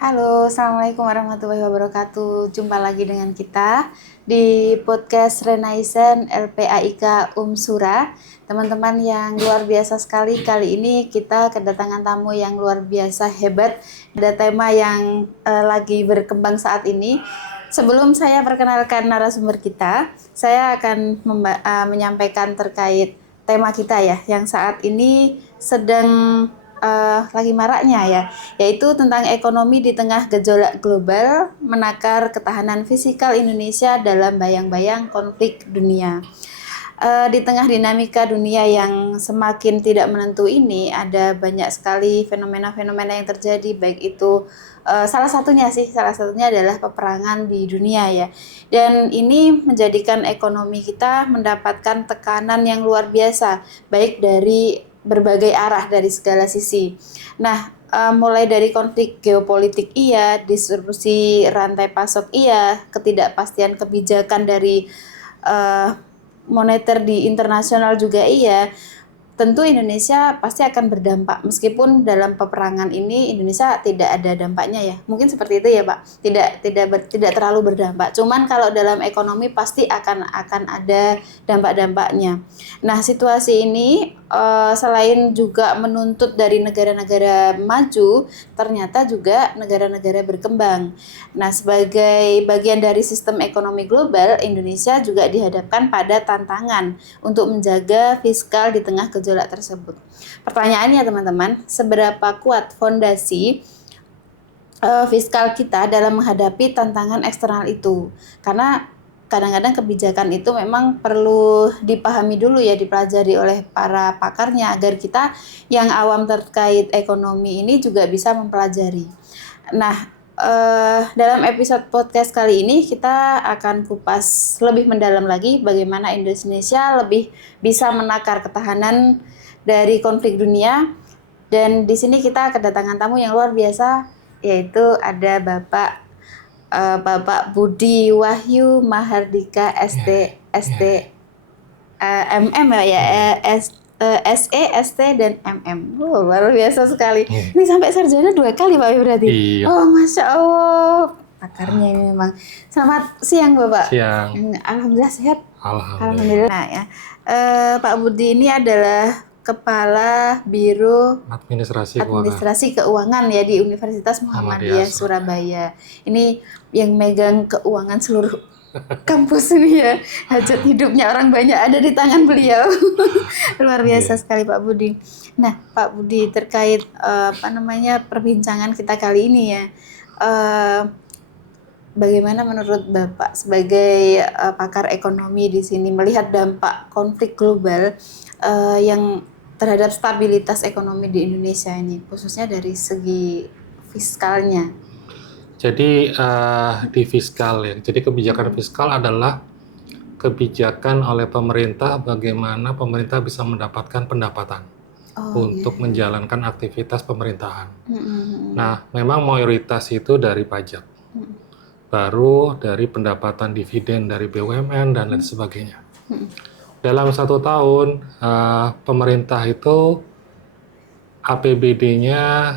Halo, Assalamualaikum warahmatullahi wabarakatuh. Jumpa lagi dengan kita di podcast Renaissance LPAIK Sura. Teman-teman yang luar biasa sekali, kali ini kita kedatangan tamu yang luar biasa hebat. Ada tema yang lagi berkembang saat ini. Sebelum saya perkenalkan narasumber kita, saya akan menyampaikan terkait tema kita ya, yang saat ini sedang lagi maraknya ya, yaitu tentang ekonomi di tengah gejolak global, menakar ketahanan fisikal Indonesia dalam bayang-bayang konflik dunia. Di tengah dinamika dunia yang semakin tidak menentu ini, ada banyak sekali fenomena-fenomena yang terjadi, baik itu salah satunya adalah peperangan di dunia ya. Dan ini menjadikan ekonomi kita mendapatkan tekanan yang luar biasa, baik dari berbagai arah, dari segala sisi. Nah, mulai dari konflik geopolitik iya, distribusi rantai pasok iya, ketidakpastian kebijakan dari uh, moneter di internasional juga iya. Tentu Indonesia pasti akan berdampak, meskipun dalam peperangan ini Indonesia tidak ada dampaknya ya. Mungkin seperti itu ya, Pak. Tidak terlalu berdampak. Cuman kalau dalam ekonomi pasti akan ada dampak-dampaknya. Nah, situasi ini selain juga menuntut dari negara-negara maju, ternyata juga negara-negara berkembang. Nah, sebagai bagian dari sistem ekonomi global, Indonesia juga dihadapkan pada tantangan untuk menjaga fiskal di tengah gejolak tersebut. Pertanyaannya teman-teman, seberapa kuat fondasi fiskal kita dalam menghadapi tantangan eksternal itu? Karena kadang-kadang kebijakan itu memang perlu dipahami dulu ya, dipelajari oleh para pakarnya agar kita yang awam terkait ekonomi ini juga bisa mempelajari. Nah, dalam episode podcast kali ini kita akan kupas lebih mendalam lagi bagaimana Indonesia lebih bisa menakar ketahanan dari konflik dunia. Dan di sini kita kedatangan tamu yang luar biasa, yaitu ada Bapak Budi Wahyu Mahardika ST MM ya, SE, ST dan MM. Oh, luar biasa sekali. Ini sampai sarjana 2 kali Pak berarti. Iya. Oh, Masya Allah. Pakarnya ini memang. Selamat siang Bapak. Siang. Alhamdulillah sehat. Alhamdulillah. Nah ya, Pak Budi ini adalah Kepala Biro Administrasi Keuangan ya di Universitas Muhammadiyah Surabaya. Ini yang megang keuangan seluruh kampus ini ya. Hajat hidupnya orang banyak ada di tangan beliau. Luar biasa sekali Pak Budi. Nah, Pak Budi, terkait perbincangan kita kali ini ya. Bagaimana menurut Bapak sebagai pakar ekonomi di sini melihat dampak konflik global yang terhadap stabilitas ekonomi di Indonesia ini, khususnya dari segi fiskalnya? Jadi di fiskal ya. Jadi kebijakan fiskal adalah kebijakan oleh pemerintah bagaimana pemerintah bisa mendapatkan pendapatan untuk menjalankan aktivitas pemerintahan. Nah, memang mayoritas itu dari pajak. Baru dari pendapatan dividen dari BUMN dan lain sebagainya. Dalam 1 tahun, pemerintah itu APBD-nya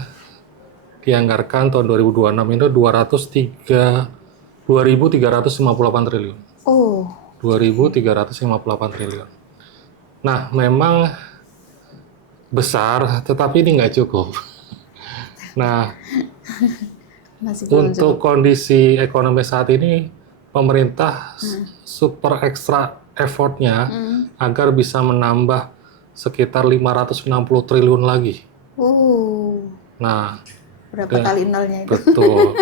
dianggarkan tahun 2026 itu 2.358 triliun. 2.358 triliun. Nah, memang besar, tetapi ini nggak cukup. Nah, untuk kondisi ekonomi saat ini, pemerintah super ekstra effortnya agar bisa menambah sekitar 560 triliun lagi. Nah, berapa kali nolnya itu? Betul.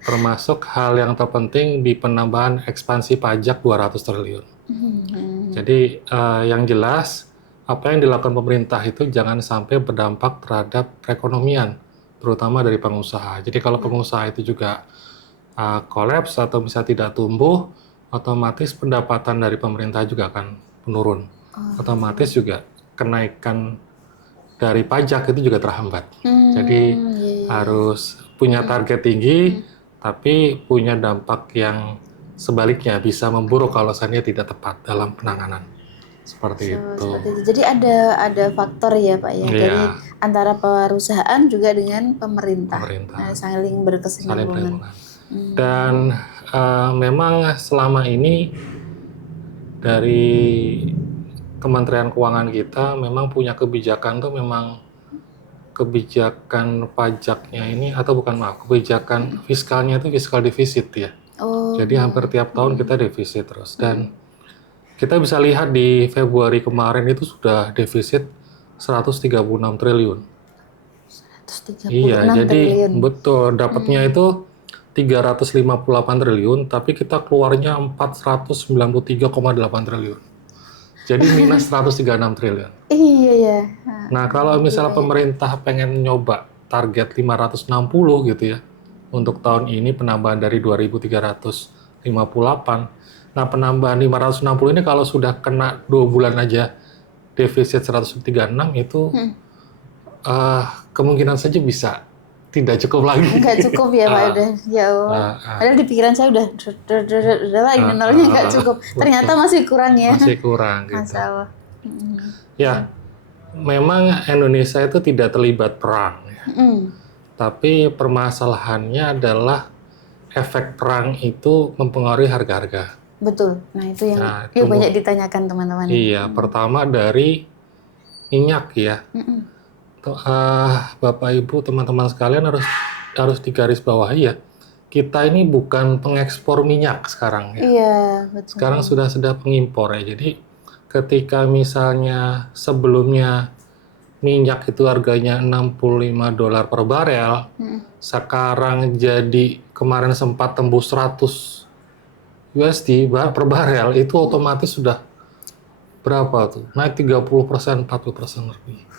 Termasuk hal yang terpenting di penambahan ekspansi pajak 200 triliun. Jadi yang jelas apa yang dilakukan pemerintah itu jangan sampai berdampak terhadap perekonomian, terutama dari pengusaha. Jadi kalau pengusaha itu juga kolaps atau bisa tidak tumbuh, otomatis pendapatan dari pemerintah juga akan menurun. Otomatis juga kenaikan dari pajak itu juga terhambat. Jadi harus punya target tinggi, tapi punya dampak yang sebaliknya bisa memburuk kalau seandainya tidak tepat dalam penanganan. Seperti itu. Jadi ada faktor ya Pak ya, dari antara perusahaan juga dengan pemerintah. Pemerintah. Saling berkesinambungan. Dan memang selama ini dari Kementerian Keuangan kita memang punya kebijakan tuh memang kebijakan pajaknya ini atau bukan kebijakan fiskalnya itu fiskal defisit ya. Jadi hampir tiap tahun kita defisit terus dan kita bisa lihat di Februari kemarin itu sudah defisit 136 triliun. 136 Iya, jadi triliun. betul dapatnya itu 358 triliun, tapi kita keluarnya 493,8 triliun. Jadi minus 136 triliun. Iya ya. Nah, kalau misalnya pemerintah pengen nyoba target 560 gitu ya, untuk tahun ini penambahan dari 2.358. Nah, penambahan 560 ini kalau sudah kena 2 bulan aja defisit 136 itu kemungkinan saja bisa tidak cukup lagi. Nggak cukup ya Pak, udah jauh. Padahal di pikiran saya udah ini nolnya nggak cukup. Ternyata masih kurang ya. Masih kurang gitu. Masalah. Ya, memang Indonesia itu tidak terlibat perang. Ya. Tapi permasalahannya adalah efek perang itu mempengaruhi harga-harga. Betul. Nah itu yang banyak ditanyakan teman-teman. Iya, pertama dari minyak ya. Bapak Ibu teman-teman sekalian harus digarisbawahi ya. Kita ini bukan pengekspor minyak sekarang ya. Iya, betul. Sekarang sudah pengimpor ya. Jadi ketika misalnya sebelumnya minyak itu harganya $65 per barel, sekarang jadi kemarin sempat tembus 100 USD per barel, itu otomatis sudah berapa tuh? Naik 30%, 40% lebih.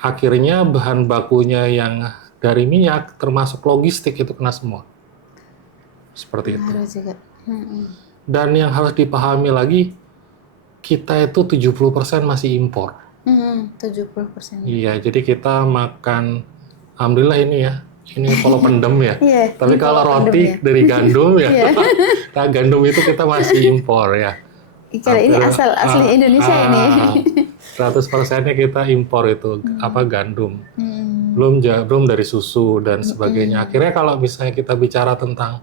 Akhirnya bahan bakunya yang dari minyak termasuk logistik itu kena semua. Seperti itu. Dan yang harus dipahami lagi, kita itu 70% masih impor. 70%. Iya, jadi kita makan, alhamdulillah ini ya, ini kalau pendem ya. Tapi kalau roti dari gandum ya, nah gandum itu kita masih impor ya. Ini asli Indonesia ini. 100%-nya kita impor itu gandum. Belum dari susu dan sebagainya. Akhirnya kalau misalnya kita bicara tentang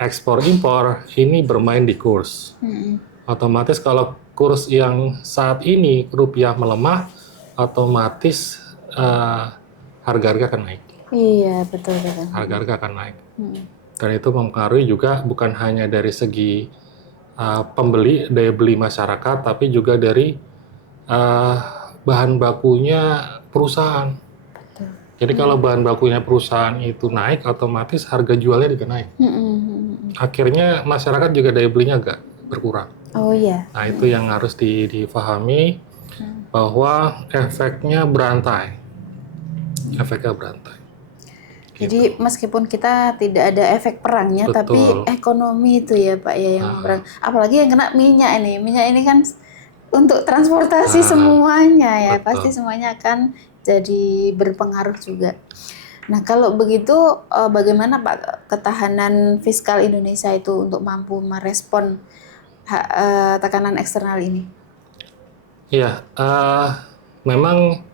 ekspor impor, ini bermain di kurs. Otomatis kalau kurs yang saat ini rupiah melemah, otomatis harga-harga akan naik. Iya, betul. Harga-harga akan naik. Dan itu mempengaruhi juga bukan hanya dari segi daya beli masyarakat, tapi juga dari bahan bakunya perusahaan. Betul. Jadi kalau bahan bakunya perusahaan itu naik, otomatis harga jualnya juga naik. Akhirnya masyarakat juga daya belinya agak berkurang. Oh iya. Nah itu yang harus dipahami bahwa efeknya berantai. Jadi meskipun kita tidak ada efek perangnya, betul, tapi ekonomi itu ya Pak ya yang berang. Apalagi yang kena minyak ini. Minyak ini kan untuk transportasi semuanya ya, betul, pasti semuanya akan jadi berpengaruh juga. Nah kalau begitu bagaimana Pak ketahanan fiskal Indonesia itu untuk mampu merespon tekanan eksternal ini? Ya, memang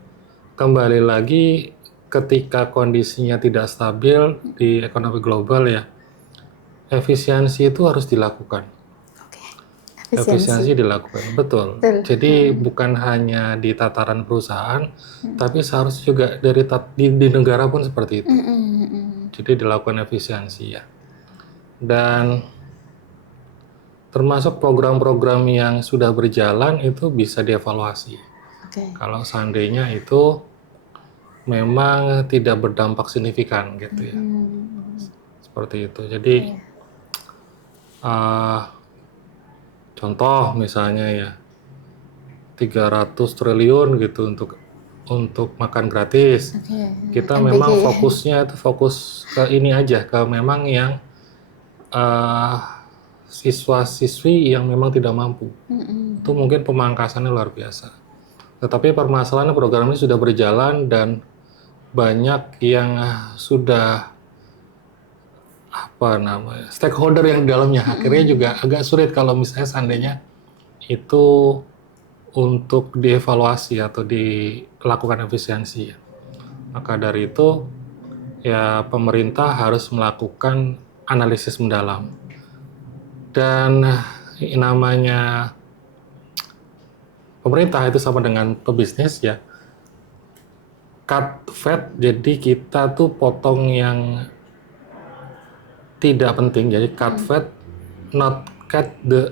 kembali lagi ketika kondisinya tidak stabil di ekonomi global ya, efisiensi itu harus dilakukan. Efisiensi dilakukan, betul. Jadi bukan hanya di tataran perusahaan, tapi seharusnya juga di negara pun seperti itu. Jadi dilakukan efisiensi ya. Dan termasuk program-program yang sudah berjalan itu bisa dievaluasi. Kalau seandainya itu memang tidak berdampak signifikan gitu ya. Seperti itu. Jadi contoh misalnya ya 300 triliun gitu untuk makan gratis. Kita MPG. Memang fokusnya itu fokus ke ini aja, ke memang yang siswa-siswi yang memang tidak mampu. Itu mungkin pemangkasannya luar biasa. Tetapi permasalahannya program ini sudah berjalan dan banyak yang sudah stakeholder yang di dalamnya. Akhirnya juga agak sulit kalau misalnya seandainya itu untuk dievaluasi atau dilakukan efisiensi. Maka dari itu ya pemerintah harus melakukan analisis mendalam. Dan namanya pemerintah itu sama dengan pebisnis ya. Cut fat, jadi kita tuh potong yang tidak penting. Jadi cut fat, not cut the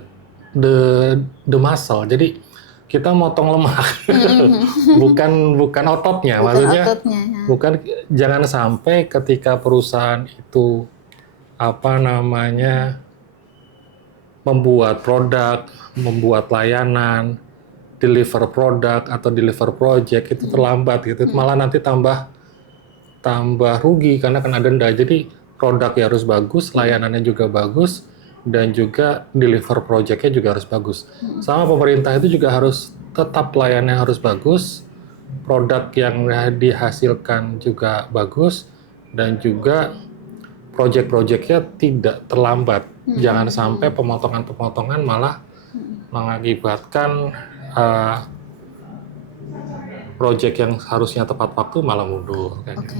muscle. Jadi kita motong lemak, bukan ototnya. Maksudnya ototnya, ya. bukan, jangan sampai ketika perusahaan itu membuat produk, membuat layanan, deliver produk atau deliver project itu terlambat gitu, malah nanti tambah rugi karena kena denda. Jadi produknya harus bagus, layanannya juga bagus, dan juga deliver projectnya juga harus bagus. Sama pemerintah itu juga harus tetap layanannya harus bagus, produk yang dihasilkan juga bagus, dan juga project-projectnya tidak terlambat. Jangan sampai pemotongan-pemotongan malah mengakibatkan project yang harusnya tepat waktu malah mundur. Kayak gitu.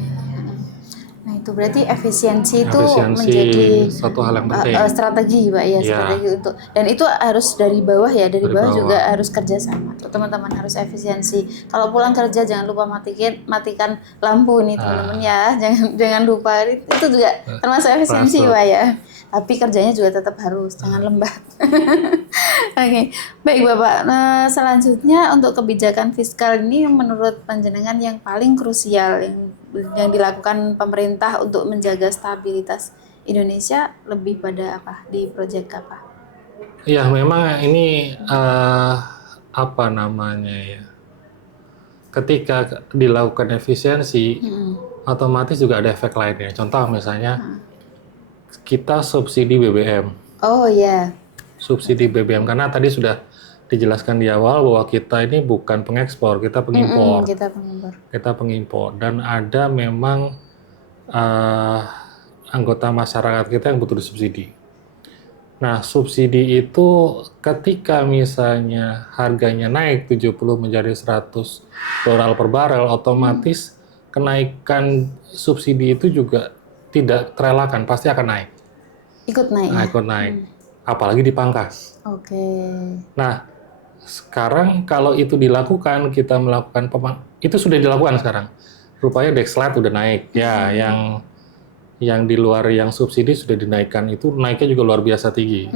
Nah itu berarti efisiensi itu menjadi satu hal yang penting. Strategi Pak ya, strategi untuk, dan itu harus dari bawah ya, dari bawah juga harus kerjasama. Teman-teman harus efisiensi. Kalau pulang kerja jangan lupa matikan lampu nih teman-teman ya, jangan lupa, itu juga termasuk efisiensi Pak ya. Tapi kerjanya juga tetap harus, jangan lembat. Oke, baik Bapak. Nah, selanjutnya untuk kebijakan fiskal ini menurut panjenengan yang paling krusial yang dilakukan pemerintah untuk menjaga stabilitas Indonesia lebih pada apa, di proyek apa? Ya memang ini ketika dilakukan efisiensi, otomatis juga ada efek lainnya. Contoh misalnya kita subsidi BBM. Oh ya. Subsidi BBM, karena tadi sudah dijelaskan di awal bahwa kita ini bukan pengekspor, kita pengimpor. Kita pengimpor. Dan ada memang anggota masyarakat kita yang butuh subsidi. Nah, subsidi itu ketika misalnya harganya naik 70 menjadi $100 per barel, otomatis kenaikan subsidi itu juga tidak terelakkan, pasti akan naik. Ikut naik. Nah, ikut naik. Apalagi dipangkas. Oke. Nah, sekarang kalau itu dilakukan, kita melakukan itu sudah dilakukan sekarang. Rupanya Dexlat udah naik. Ya, yang di luar yang subsidi sudah dinaikkan, itu naiknya juga luar biasa tinggi.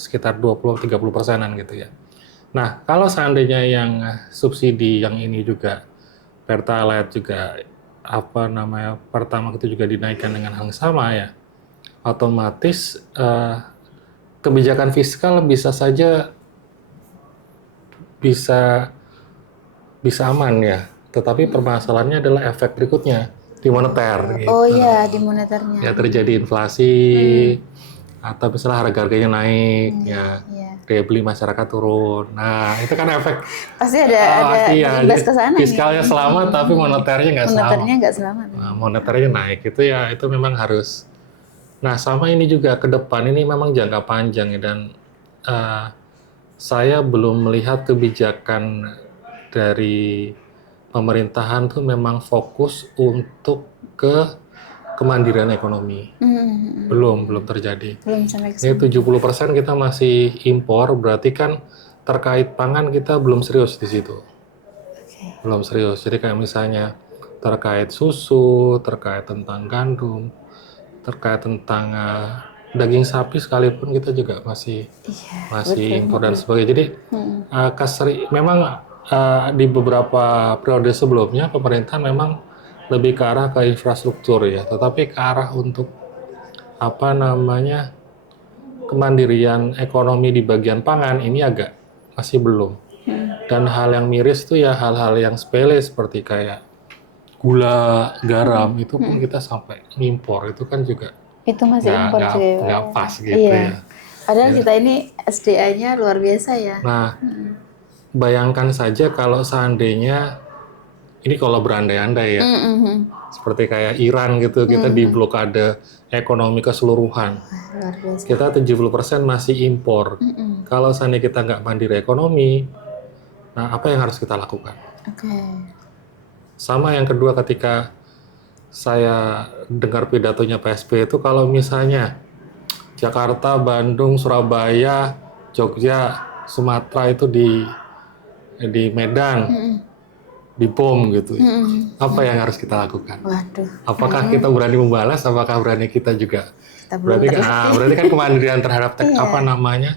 Sekitar 20-30%-an gitu ya. Nah, kalau seandainya yang subsidi yang ini juga Pertalite juga pertama itu juga dinaikkan dengan hal yang sama ya, otomatis kebijakan fiskal bisa saja bisa aman ya, tetapi permasalahannya adalah efek berikutnya di moneter. Gitu. Oh iya, di moneternya. Ya terjadi inflasi atau misalnya harga-harganya naik, daya beli masyarakat turun. Nah itu kan efek. Pasti ada imbas ke sana. Fiskalnya selamat, tapi moneternya nggak selamat. Moneternya nggak selamat. Nah, moneternya naik itu memang harus. Nah, sama ini juga ke depan ini memang jangka panjang ya, dan saya belum melihat kebijakan dari pemerintahan tuh memang fokus untuk ke kemandirian ekonomi. Belum terjadi. Belum sampai ke sana. Ini 70% kita masih impor, berarti kan terkait pangan kita belum serius di situ. Belum serius. Jadi kayak misalnya terkait susu, terkait tentang gandum, terkait tentang daging sapi sekalipun kita juga masih impor dan sebagainya. Jadi memang di beberapa periode sebelumnya pemerintah memang lebih ke arah ke infrastruktur ya, tetapi ke arah untuk kemandirian ekonomi di bagian pangan ini agak masih belum. Dan hal yang miris itu ya hal-hal yang sepele seperti kayak gula, garam, itu pun kita sampai ngimpor, itu kan juga itu masih impor juga ya. Nggak pas gitu ya. Padahal kita ini SDA-nya luar biasa ya. Nah, bayangkan saja kalau seandainya ini kalau berandai-andai ya, seperti kayak Iran gitu, kita di blokade ekonomi keseluruhan. Luar biasa. Kita 70% masih impor. Kalau seandainya kita nggak mandiri ekonomi, Nah, apa yang harus kita lakukan? Oke. Sama yang kedua, ketika saya dengar pidatonya PSB itu, kalau misalnya Jakarta, Bandung, Surabaya, Jogja, Sumatera itu di Medan, Mm-mm. dibom gitu ya. Mm-mm. Apa yang harus kita lakukan? Waduh, Apakah kayaknya kita berani membalas? Apakah berani kita juga? kita belum terlatih. Berarti kan kemandirian terhadap apa Iya. namanya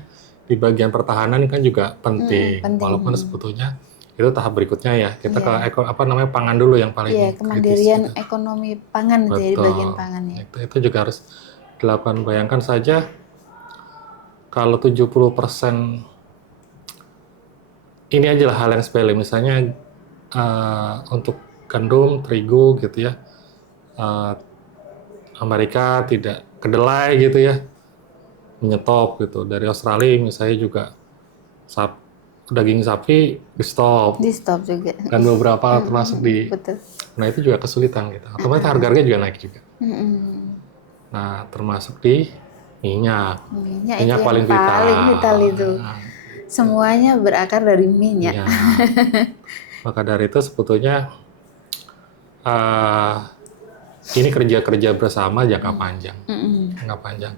di bagian pertahanan kan juga penting. Penting. Walaupun sebetulnya itu tahap berikutnya ya. Kita ke Iya. apa namanya pangan dulu yang Iya, paling kritis kemandirian gitu. ekonomi pangan itu ya, di bagian Betul. pangan ya. Itu juga harus dilakukan. Bayangkan saja kalau 70%, ini aja lah hal yang sepele, misalnya untuk gandum, terigu gitu ya, uh, Amerika tidak kedelai gitu ya, menyetop gitu. Dari Australia misalnya juga daging sapi di stop, Di stop juga. dan beberapa termasuk di, Betul. nah itu juga kesulitan gitu. Otomatis harganya juga naik juga. Mm-mm. Nah termasuk di minyak Minyak itu minyak yang paling paling vital vital. itu. Semuanya berakar dari minyak. Iya. Maka dari itu sebetulnya uh, ini kerja bersama jangka panjang. Mm-mm. Jangka panjang.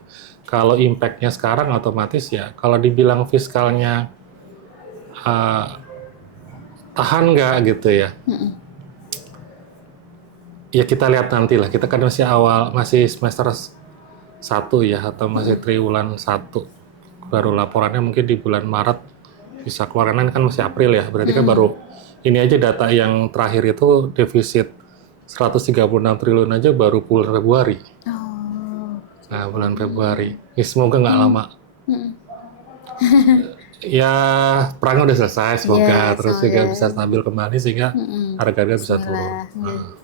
Kalau impact-nya sekarang otomatis ya, kalau dibilang fiskalnya uh, tahan nggak gitu ya, Mm-mm. ya kita lihat nanti lah. Kita kan masih semester 1 ya, atau masih triwulan 1. Baru laporannya mungkin di bulan Maret bisa keluar, karena kan masih April ya. Berarti kan baru ini aja data yang terakhir itu defisit 136 triliun aja baru bulan Februari. Oh. Nah, bulan Februari. Ya, semoga nggak lama. Mm-mm. Ya, perangnya udah selesai, semoga. Iya, Terus juga semoga. bisa stabil kembali sehingga harga-harga bisa turun. Bismillah. Iya.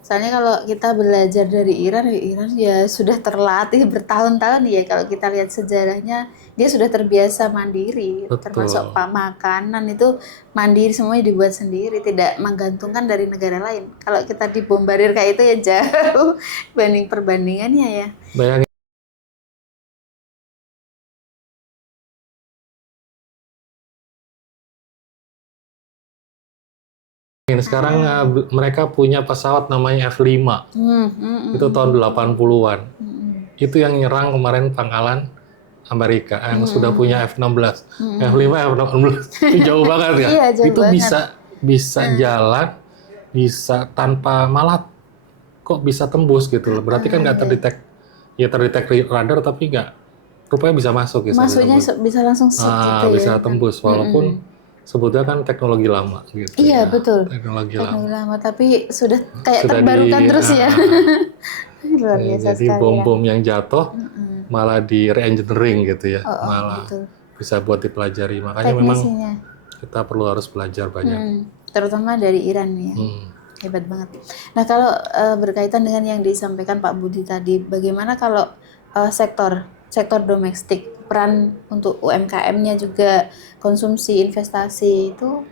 Soalnya kalau kita belajar dari Iran, ya Iran ya sudah terlatih bertahun-tahun ya. Kalau kita lihat sejarahnya, dia sudah terbiasa mandiri. Termasuk Betul. makanan itu mandiri, semuanya dibuat sendiri, tidak menggantungkan dari negara lain. Kalau kita dibombardir kayak itu ya jauh perbandingannya ya. Bayangin sekarang mereka punya pesawat namanya F-5. Itu tahun 80-an. Itu yang nyerang kemarin pangkalan Amerika yang sudah punya F-16. F-5, F-16 itu jauh banget ya. Iya, jauh Itu banget. bisa jalan, bisa tanpa malat, kok bisa tembus gitu loh. Berarti kan nggak terdetek radar, tapi nggak, rupanya bisa masuk gitu. Masuknya bisa langsung set gitu ya. Bisa tembus walaupun sebetulnya kan teknologi lama gitu. Iya, ya. betul. Teknologi Teknologi lama. lama, tapi sudah kayak Sudah terbarukan terus ya. Luar biasa jadi sekali ya. bom-bom yang jatuh malah di re-engineering gitu ya, Oh, malah betul. bisa buat dipelajari. Makanya memang Teknisinya. kita harus belajar banyak. Terutama dari Iran ya. Hebat banget. Nah, kalau berkaitan dengan yang disampaikan Pak Budi tadi, bagaimana kalau sektor domestik, peran untuk UMKM-nya juga, konsumsi, investasi itu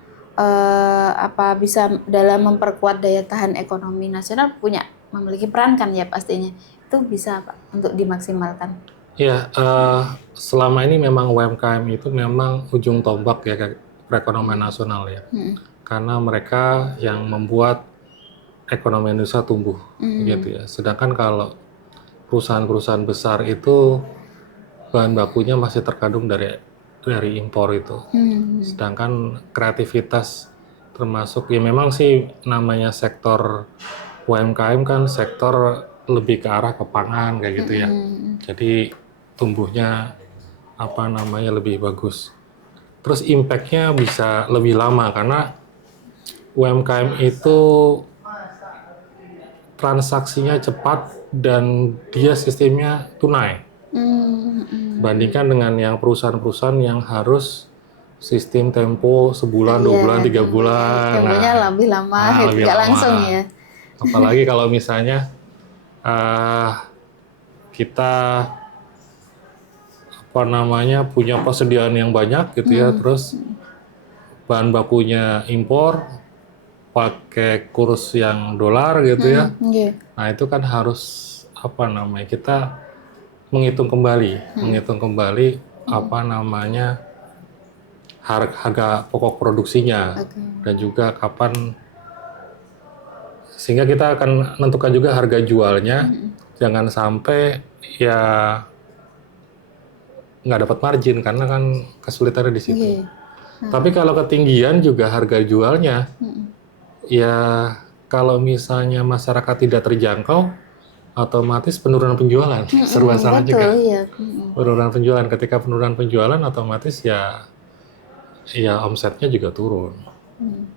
apa bisa dalam memperkuat daya tahan ekonomi nasional, memiliki peran kan ya pastinya. Itu bisa Pak untuk dimaksimalkan. Ya, selama ini memang UMKM itu memang ujung tombak ya perekonomian nasional ya. Karena mereka yang membuat ekonomi Indonesia tumbuh gitu ya. Sedangkan kalau perusahaan-perusahaan besar itu bahan bakunya masih terkandung dari impor itu. Sedangkan kreativitas termasuk ya memang sih namanya sektor UMKM kan sektor lebih ke arah ke pangan kayak gitu ya. Jadi tumbuhnya lebih bagus. Terus impact-nya bisa lebih lama karena UMKM itu transaksinya cepat dan dia sistemnya tunai. Bandingkan dengan yang perusahaan-perusahaan yang harus sistem tempo sebulan, 2 bulan, 3 bulan. Temponya lebih lama, lebih nggak lama. langsung ya. Apalagi kalau misalnya kita punya persediaan yang banyak gitu ya, terus bahan bakunya impor, pakai kurs yang dolar gitu ya. Nah itu kan harus kita menghitung kembali harga pokok produksinya dan juga kapan, sehingga kita akan menentukan juga harga jualnya. Jangan sampai ya nggak dapat margin karena kan kesulitannya di situ. Tapi kalau ketinggian juga harga jualnya, ya kalau misalnya masyarakat tidak terjangkau, otomatis penurunan penjualan. Serba salah juga. Iya. Penurunan penjualan, ketika penurunan penjualan otomatis ya omsetnya juga turun.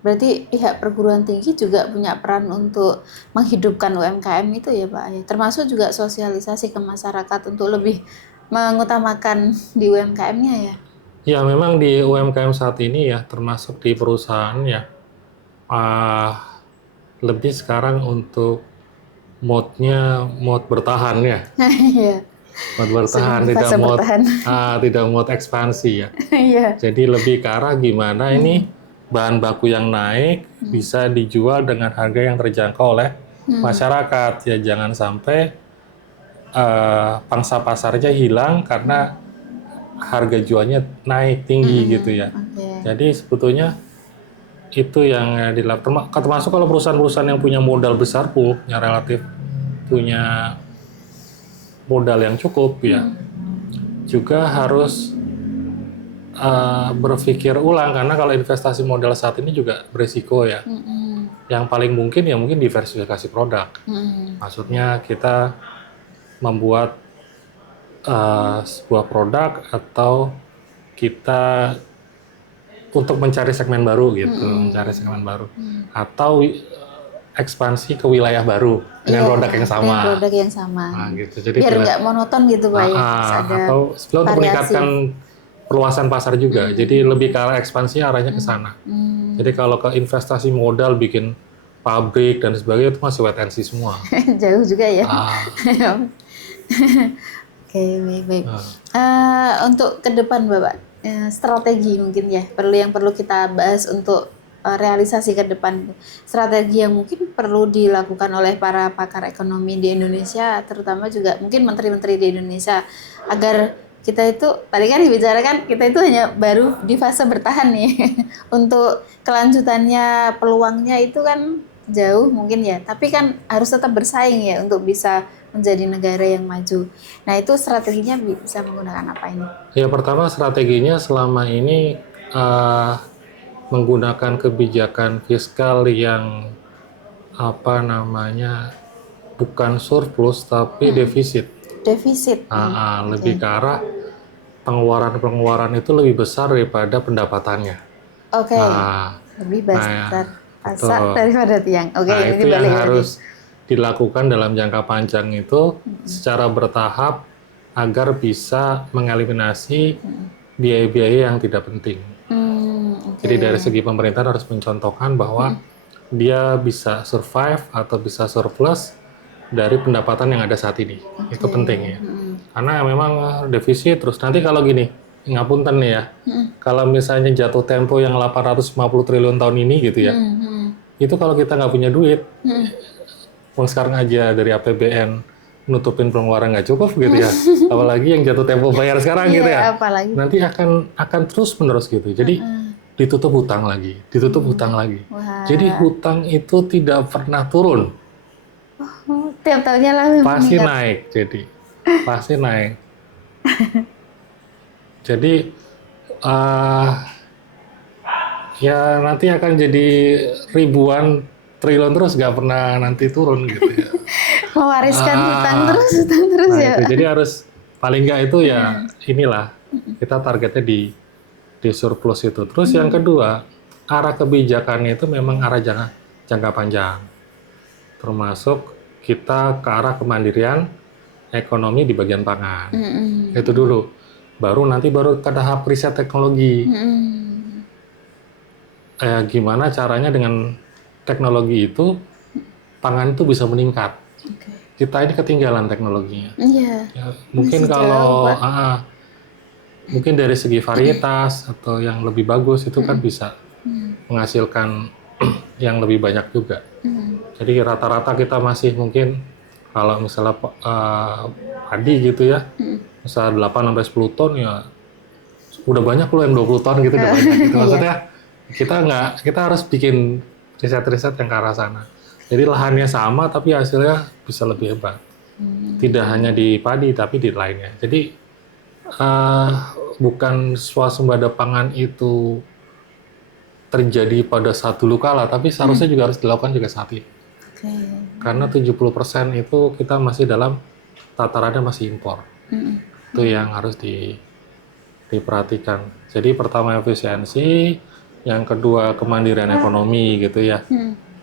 Berarti pihak perguruan tinggi juga punya peran untuk menghidupkan UMKM itu ya Pak. Termasuk juga sosialisasi ke masyarakat untuk lebih mengutamakan di UMKM-nya ya. Ya memang di UMKM saat ini ya, termasuk di perusahaan ya, lebih sekarang untuk mode bertahan ya. Iya. Mode bertahan, tidak mode ekspansi ya. Jadi lebih ke arah gimana ini bahan baku yang naik bisa dijual dengan harga yang terjangkau oleh masyarakat. Ya jangan sampai pangsa pasarnya hilang karena harga jualnya naik tinggi gitu ya. Jadi sebetulnya itu yang dilakukan, termasuk kalau perusahaan-perusahaan yang punya modal besar, yang relatif punya modal yang cukup ya, juga harus berpikir ulang, karena kalau investasi modal saat ini juga berisiko ya. Yang paling mungkin ya mungkin diversifikasi produk. Maksudnya kita membuat sebuah produk atau kita untuk mencari segmen baru gitu, atau ekspansi ke wilayah baru dengan produk yang sama. Nah, gitu. Jadi biar nggak monoton gitu Pak ya. Atau untuk meningkatkan perluasan pasar juga. Jadi lebih ke arah ekspansi, arahnya ke sana. Jadi kalau ke investasi modal bikin pabrik dan sebagainya itu masih wait and see semua. Jauh juga ya. Oke, baik. Untuk ke depan Bapak, strategi mungkin ya perlu kita bahas untuk realisasi ke depan. Strategi yang mungkin perlu dilakukan oleh para pakar ekonomi di Indonesia, terutama juga mungkin menteri-menteri di Indonesia, agar kita itu, tadi kan dibicarakan kita itu hanya baru di fase bertahan nih. Untuk kelanjutannya, peluangnya itu kan jauh mungkin ya, tapi kan harus tetap bersaing ya untuk bisa menjadi negara yang maju. Nah itu strateginya bisa menggunakan apa ini? Ya pertama strateginya selama ini menggunakan kebijakan fiskal yang bukan surplus tapi defisit. Lebih ke arah pengeluaran itu lebih besar daripada pendapatannya. Lebih besar daripada tiang. Itu yang harus dilakukan dalam jangka panjang itu secara bertahap agar bisa mengeliminasi biaya-biaya yang tidak penting. Jadi dari segi pemerintah harus mencontohkan bahwa dia bisa survive atau bisa surplus dari pendapatan yang ada saat ini. Itu penting ya. Karena memang defisit terus. Nanti kalau gini, ngapunten nih ya, kalau misalnya jatuh tempo yang 850 triliun tahun ini gitu ya, itu kalau kita nggak punya duit, sekarang aja dari APBN nutupin pengeluaran nggak cukup gitu ya, apalagi yang jatuh tempo bayar sekarang gitu ya, nanti akan terus menerus gitu. Jadi ditutup hutang lagi. Jadi hutang itu tidak pernah turun. Tiap tahunnya lah pasti naik. Jadi ya nanti akan jadi ribuan triliun terus, nggak pernah nanti turun gitu ya. Mewariskan hutang terus ya. Jadi harus paling nggak itu ya inilah kita targetnya di surplus itu. Terus yang kedua, arah kebijakannya itu memang arah jangka panjang. Termasuk kita ke arah kemandirian ekonomi di bagian pangan. Itu dulu. Baru ke tahap riset teknologi. Gimana caranya dengan teknologi itu pangan itu bisa meningkat. Kita ini ketinggalan teknologinya. Ya, mungkin kalau mungkin dari segi varietas atau yang lebih bagus itu kan bisa menghasilkan yang lebih banyak juga. Jadi rata-rata kita masih mungkin kalau misalnya padi gitu ya, misalnya 8-10 ton ya udah banyak loh yang 20 ton gitu, udah banyak gitu. Maksudnya kita harus bikin riset-riset yang ke arah sana. Jadi lahannya sama tapi hasilnya bisa lebih hebat. Tidak hanya di padi tapi di lainnya. Jadi bukan swasembada pangan itu terjadi pada satu kala, tapi seharusnya juga harus dilakukan juga saat ini. Karena 70% itu kita masih dalam tatarannya masih impor. Itu yang harus diperhatikan. Jadi pertama efisiensi, yang kedua kemandirian ekonomi gitu ya,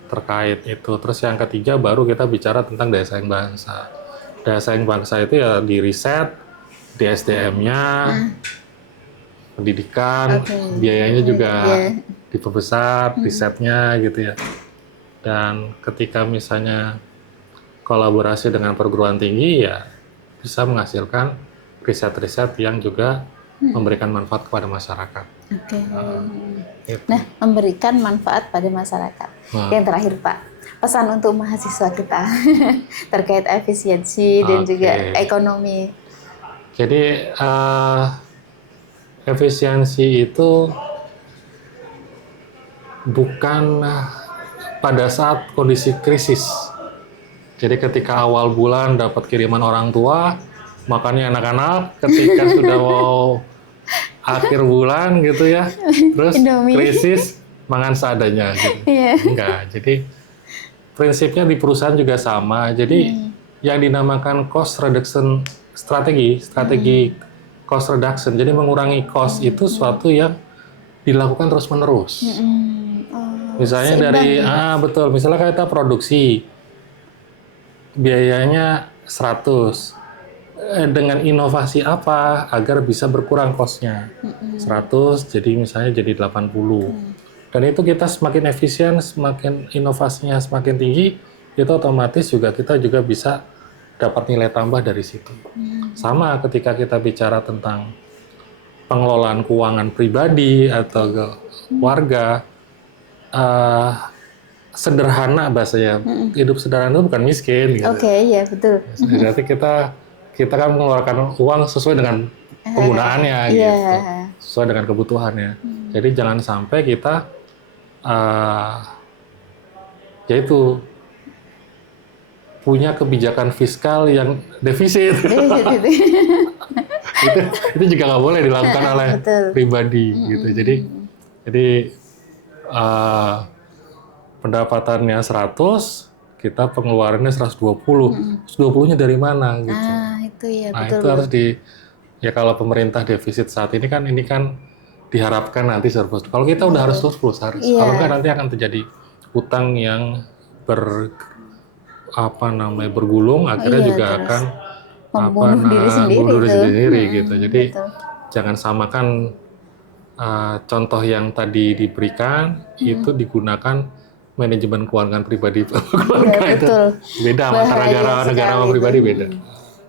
terkait itu. Terus yang ketiga baru kita bicara tentang daya saing bangsa. Daya saing bangsa itu ya di riset, di SDM-nya, pendidikan, biayanya juga diperbesar, risetnya gitu ya. Dan ketika misalnya kolaborasi dengan perguruan tinggi ya bisa menghasilkan riset-riset yang juga memberikan manfaat kepada masyarakat. Nah, memberikan manfaat pada masyarakat. Yang terakhir Pak, pesan untuk mahasiswa kita terkait efisiensi dan juga ekonomi. Jadi efisiensi itu bukan pada saat kondisi krisis. Jadi ketika awal bulan dapat kiriman orang tua, makannya anak-anak, ketika sudah mau akhir bulan gitu ya, terus krisis, makan seadanya gitu. Enggak, jadi prinsipnya di perusahaan juga sama. Jadi yang dinamakan cost reduction strategi cost reduction, jadi mengurangi cost itu suatu yang dilakukan terus-menerus. Misalnya dari, betul, misalnya kita produksi, biayanya 100, dengan inovasi apa agar bisa berkurang cost-nya. 100, jadi misalnya jadi 80. Dan itu kita semakin efisien, semakin inovasinya semakin tinggi, itu otomatis kita juga bisa dapat nilai tambah dari situ. Sama ketika kita bicara tentang pengelolaan keuangan pribadi atau warga, sederhana bahasanya, hidup sederhana itu bukan miskin. Gitu. Iya betul. Berarti kita kan mengeluarkan uang sesuai dengan penggunaannya, gitu, sesuai dengan kebutuhannya. Jadi jangan sampai kita, yaitu punya kebijakan fiskal yang defisit. itu juga nggak boleh dilakukan oleh pribadi, gitu. Jadi pendapatannya 100, kita pengeluarannya 120. 120-nya dari mana gitu. Itu harus ya kalau pemerintah defisit saat ini kan diharapkan nanti surplus. Kalau kita udah harus surplus harus. Kalau enggak nanti akan terjadi utang yang bergulung, akhirnya juga akan membunuh diri sendiri gitu. Jadi jangan samakan contoh yang tadi diberikan itu digunakan manajemen keuangan pribadi keluarga itu beda, antara negara sama pribadi beda.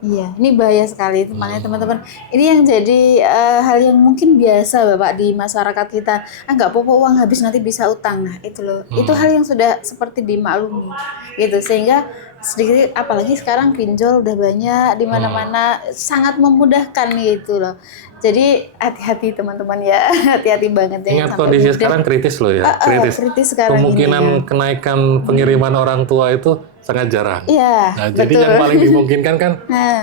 Iya, ini bahaya sekali. Makanya teman-teman, ini yang jadi hal yang mungkin biasa Bapak di masyarakat kita. Nggak apa-apa uang habis nanti bisa utang. Nah itu loh, itu hal yang sudah seperti dimaklumi gitu. Sehingga sedikit, apalagi sekarang pinjol udah banyak di mana-mana, sangat memudahkan gitu loh. Jadi hati-hati teman-teman ya, hati-hati banget. Ingat kondisi sekarang kritis loh ya, kritis sekarang. Kemungkinan kenaikan pengiriman orang tua itu sangat jarang. Nah, jadi yang paling dimungkinkan kan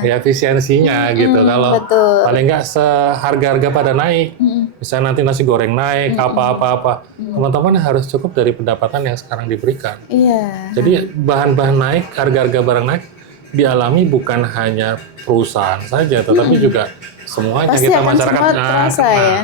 ya efisiensinya gitu. Kalau paling nggak seharga-harga pada naik, misalnya nanti nasi goreng naik, apa-apa, teman-teman harus cukup dari pendapatan yang sekarang diberikan. Jadi bahan-bahan naik, harga-harga barang naik dialami bukan hanya perusahaan saja, tetapi juga semuanya. Pasti kita masyarakat terasa ya.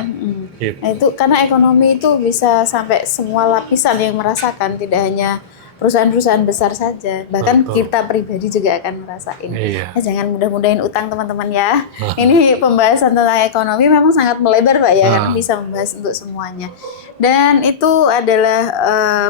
Gitu. Nah, itu karena ekonomi itu bisa sampai semua lapisan yang merasakan, tidak hanya perusahaan-perusahaan besar saja, bahkan kita pribadi juga akan merasain. Jangan mudah-mudahin utang teman-teman ya. Ini pembahasan tentang ekonomi memang sangat melebar Pak ya, karena bisa membahas untuk semuanya. Dan itu adalah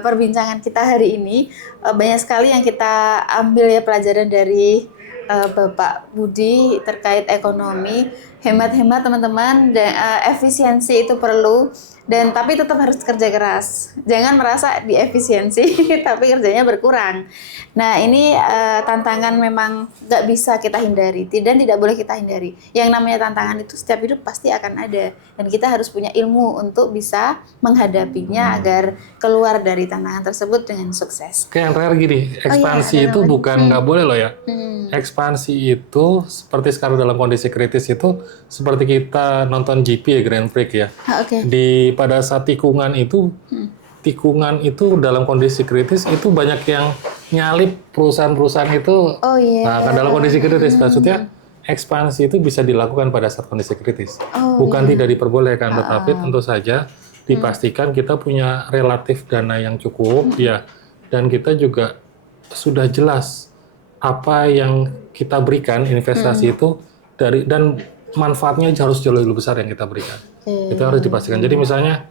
perbincangan kita hari ini. Banyak sekali yang kita ambil ya pelajaran dari Bapak Budi terkait ekonomi. hemat-hemat teman-teman, dan efisiensi itu perlu, dan tapi tetap harus kerja keras. Jangan merasa diefisiensi tapi kerjanya berkurang. Nah ini tantangan memang nggak bisa kita hindari dan tidak boleh kita hindari. Yang namanya tantangan itu setiap hidup pasti akan ada, dan kita harus punya ilmu untuk bisa menghadapinya agar keluar dari tantangan tersebut dengan sukses. Kayak yang terakhir gini, ekspansi itu bukan nggak boleh loh ya. Ekspansi itu seperti sekarang dalam kondisi kritis itu seperti kita nonton GP ya, Grand Prix ya. Pada saat tikungan itu dalam kondisi kritis itu banyak yang nyalip perusahaan-perusahaan itu. Nah, kan dalam kondisi kritis maksudnya ekspansi itu bisa dilakukan pada saat kondisi kritis. Bukan tidak diperbolehkan, tetapi tentu saja dipastikan kita punya relatif dana yang cukup ya, dan kita juga sudah jelas apa yang kita berikan investasi itu dan manfaatnya harus jauh lebih besar yang kita berikan. Itu harus dipastikan. Jadi misalnya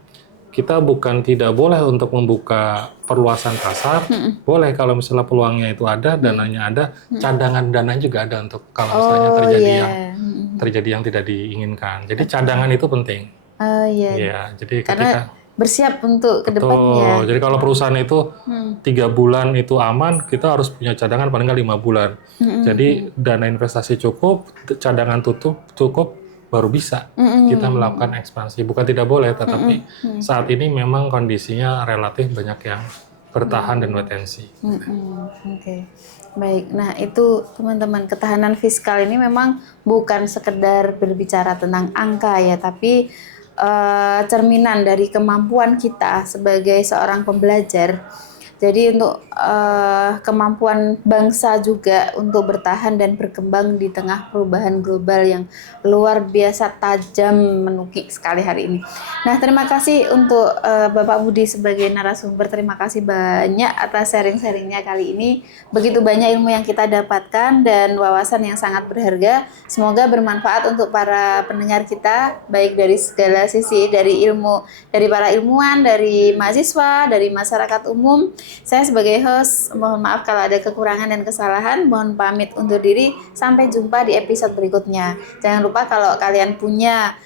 kita bukan tidak boleh untuk membuka perluasan pasar, boleh kalau misalnya peluangnya itu ada, dananya ada, cadangan dana juga ada untuk kalau misalnya terjadi yang tidak diinginkan. Jadi cadangan itu penting. Jadi karena bersiap untuk kedepannya. Jadi kalau perusahaan itu 3 bulan itu aman, kita harus punya cadangan paling nggak 5 bulan. Jadi dana investasi cukup, cadangan cukup, baru bisa kita melakukan ekspansi. Bukan tidak boleh, tetapi saat ini memang kondisinya relatif banyak yang bertahan dan wait and see. Baik, nah itu teman-teman, ketahanan fiskal ini memang bukan sekedar berbicara tentang angka ya, tapi cerminan dari kemampuan kita sebagai seorang pembelajar. Jadi untuk kemampuan bangsa juga untuk bertahan dan berkembang di tengah perubahan global yang luar biasa tajam menukik sekali hari ini. Nah, terima kasih untuk Bapak Budi sebagai narasumber. Terima kasih banyak atas sharing-sharingnya kali ini. Begitu banyak ilmu yang kita dapatkan dan wawasan yang sangat berharga. Semoga bermanfaat untuk para pendengar kita, baik dari segala sisi, dari ilmu, dari para ilmuwan, dari mahasiswa, dari masyarakat umum. Saya sebagai host, mohon maaf kalau ada kekurangan dan kesalahan. Mohon pamit undur diri. Sampai jumpa di episode berikutnya. Jangan lupa kalau kalian punya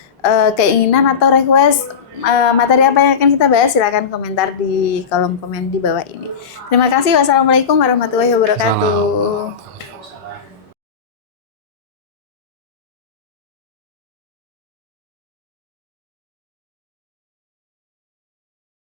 keinginan atau request materi apa yang akan kita bahas, silakan komentar di kolom komen di bawah ini. Terima kasih. Wassalamualaikum warahmatullahi wabarakatuh.